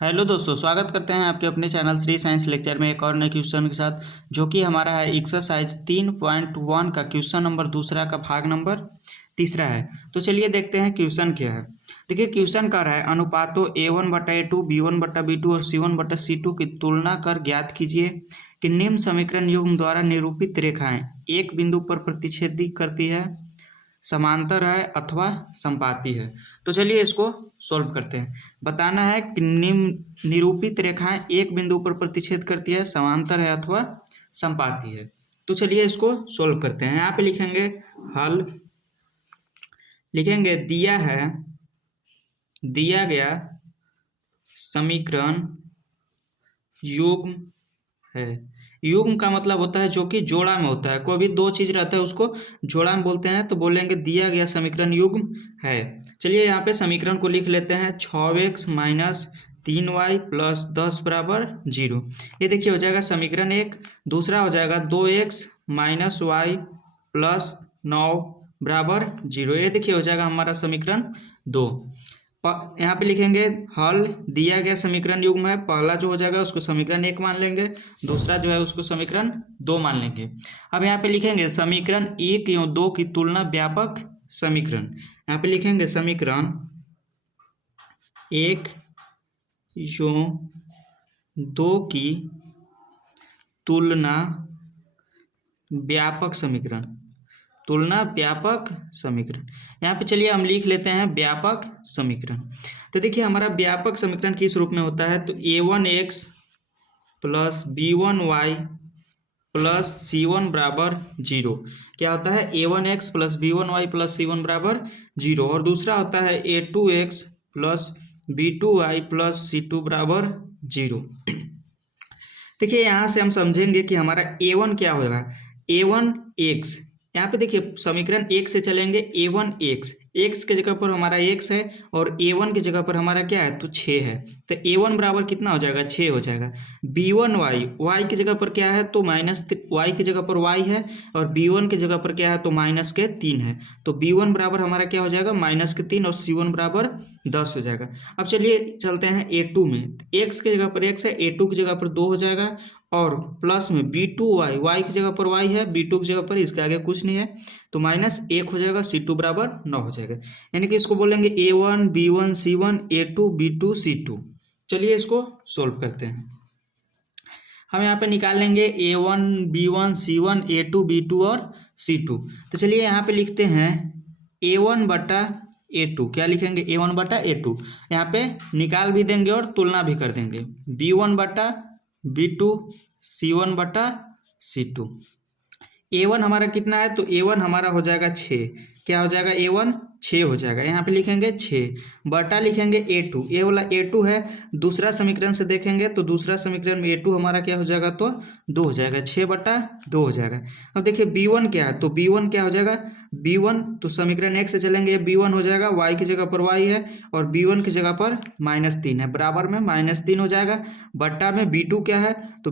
Hello दोस्तों, स्वागत करते हैं आपके अपने चैनल श्री साइंस लेक्चर में एक और नए क्वेश्चन के साथ, जो कि हमारा है एक्सरसाइज 3.1 का क्वेश्चन नंबर दूसरा का भाग नंबर तीसरा है। तो चलिए देखते हैं क्वेश्चन क्या है। देखिए क्वेश्चन कर रहा है अनुपातों A1/A2, B1/B2 और C1/C2 की तुलना कर ज्ञात कीजिए कि निम्न समीकरण युग्म द्वारा निरूपित रेखाएं एक बिंदु पर प्रतिच्छेदी करती है, समांतर है अथवा संपाती है। तो चलिए इसको सॉल्व करते हैं। बताना है कि निम्न निरूपित रेखाएं एक बिंदु पर प्रतिच्छेद करती है, समांतर है अथवा संपाती है। तो चलिए इसको सॉल्व करते हैं। यहाँ पे लिखेंगे हल, लिखेंगे दिया गया समीकरण युग्म है। युग्म का मतलब होता है जो कि जोड़ा में होता है। कोई भी दो चीज रहता है उसको जोड़ा में बोलते हैं। तो बोलेंगे दिया गया समीकरण युग्म है। चलिए यहाँ पे समीकरण को लिख लेते हैं। 6x माइनस 3y प्लस 10 बराबर 0। ये देखिए हो जाएगा समीकरण एक। दूसरा हो जाएगा 2x माइनस वाई प्लस 9 बराबर 0। ये देखिए हो जाएगा हमारा समीकरण 2। यहाँ पे लिखेंगे हल, दिया गया समीकरण युग्म है। पहला जो हो जाएगा उसको समीकरण 1 मान लेंगे, दूसरा जो है उसको समीकरण 2 मान लेंगे। अब यहाँ पे लिखेंगे समीकरण 1 एवं 2 की तुलना व्यापक समीकरण। यहाँ पे लिखेंगे समीकरण 1 एवं 2 की तुलना व्यापक समीकरण। तुलना व्यापक समीकरण। यहाँ पे चलिए हम लिख लेते हैं व्यापक समीकरण। तो देखिए हमारा व्यापक समीकरण किस रूप में होता है। तो a1x plus b1y plus c1 बराबर 0 क्या होता है। a1x plus b1y plus c1 बराबर 0। और दूसरा होता है a2x plus b2y plus c2 बराबर 0। देखिए यहाँ से हम समझेंगे कि हमारा a1 क्या होगा। a1x, यहाँ पे देखिए समीकरण 1 से चलेंगे। a1x, x के जगह पर हमारा x है और a1 की जगह पर हमारा क्या है तो 6 है। तो a1 बराबर कितना हो जाएगा 6 हो जाएगा। b1y, y की जगह पर क्या है तो माइनस y की जगह पर y है और b1 की जगह पर क्या है तो माइनस के 3 है। तो b1 बराबर हमारा क्या हो जाएगा माइनस के 3 और c1 बराबर 10 हो जाएगा। अब चलिए चलते हैं a2 में। x की जगह पर x है, a2 की जगह पर 2 हो जाएगा और प्लस में b2y, y की जगह पर y है, b2 की जगह पर इसके आगे कुछ नहीं है तो माइनस 1 हो जाएगा, c2 बराबर 9 हो जाएगा। यानी कि इसको बोलेंगे a1 b1 c1 a2 b2 c2। चलिए इसको सोल्व करते हैं। हम यहाँ पे निकाल लेंगे a1 b1 c1 a2 b2 और c2। तो चलिए यहाँ पे लिखते हैं a1 बटा a2। क्या लिखेंगे a1 बटा a2। यहाँ पे निकाल भी देंगे और तुलना भी कर देंगे। b1 बटा b2 c1 बटा c2। a1 हमारा कितना है तो a1 हमारा हो जाएगा 6। क्या हो जाएगा a1 6 हो जाएगा। यहाँ पे लिखेंगे 6 बटा लिखेंगे a2, ये वाला a2 है। दूसरा समीकरण से देखेंगे तो दूसरा समीकरण में a2 हमारा क्या हो जाएगा तो 2 हो जाएगा, 6 बटा 2 हो जाएगा। अब देखिए b1 क्या है तो b1 क्या हो जाएगा b1, तो समीकरण 1 से चलेंगे b1 हो जाएगा y की जगह पर y है और b1 की जगह पर -3 है, बराबर में -3 हो जाएगा। बट्टा में b2 क्या है तो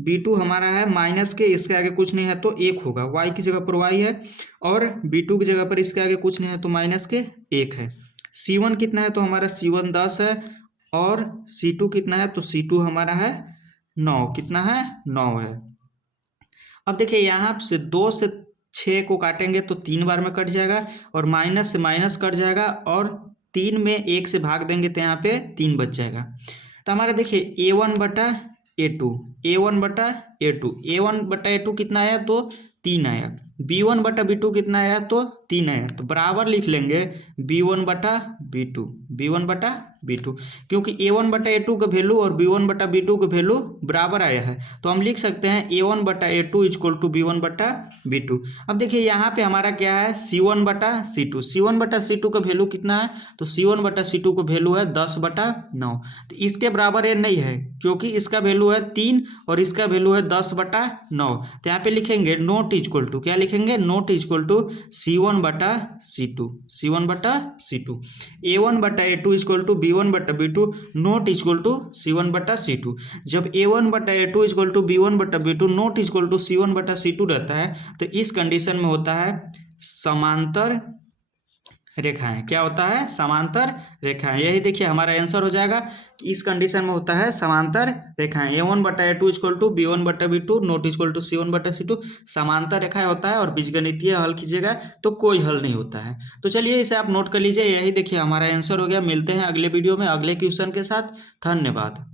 b2 हमारा है माइनस के, इसके आगे कुछ नहीं है तो 1 होगा। y की जगह पर y है और b2 की जगह पर इसके आगे कुछ नहीं है तो माइनस के 1 है। c1 कितना है तो हमारा c1 10 है और c2 कितना है तो c2 हमारा है 9। कितना है 9 है। अब देखिए यहाँ से 2 से 6 को काटेंगे तो 3 बार में कट जाएगा और माइनस से माइनस कट जाएगा और 3 में 1 से भाग देंगे तो यहाँ पे 3 बच जाएगा। तो हमारा देखिए a1 बटा a2, a1 बटा a2, a1 बटा a2 कितना आया तो 3 आया। b1 बटा b2 कितना आया तो 3 आया। तो बराबर लिख लेंगे b1 बटा b2, b1 बटा b2, क्योंकि a1 बटा a2 का वैल्यू और b1 बटा b2 का वैल्यू बराबर आया है तो हम लिख सकते हैं a1 बटा a2 इक्वल टू b1 बटा b2। अब देखिए यहाँ पे हमारा क्या है c1 बटा c2, c1 बटा c2 का वैल्यू कितना है तो c1 बटा c2 का वैल्यू है 10 बटा 9। तो इसके बराबर ये नहीं है क्योंकि इसका वैल्यू है 3 और इसका वैल्यू है 10 बटा 9। तो यहाँ पे लिखेंगे नोट इक्वल टू, क्या लिखेंगे नोट इक्वल टू c1 बटा c2, c1 बटा c2। a1 बटा a2 इक्वल टू b1 बटा b2 note equal to c1 बटा c2। जब a1 बटा a2 इक्वल टू b1 बटा b2 note equal to c1 बटा c2 रहता है तो इस कंडीशन में होता है समांतर रेखाएं, क्या होता है? समांतर रेखाएं। यही देखिए हमारा आंसर हो जाएगा कि इस कंडीशन में होता है समांतर रेखाएं। A1/A2 equal to B1/B2 not equal to C1/C2 समांतर रेखाएं होता है। और बीजगणितीय हल कीजिएगा तो कोई हल नहीं होता है। तो चलिए इसे आप नोट कर लीजिए। यही देखिए हमारा आंसर हो गया। मिलते हैं अगले वीडियो में अगले क्वेश्चन के साथ। धन्यवाद।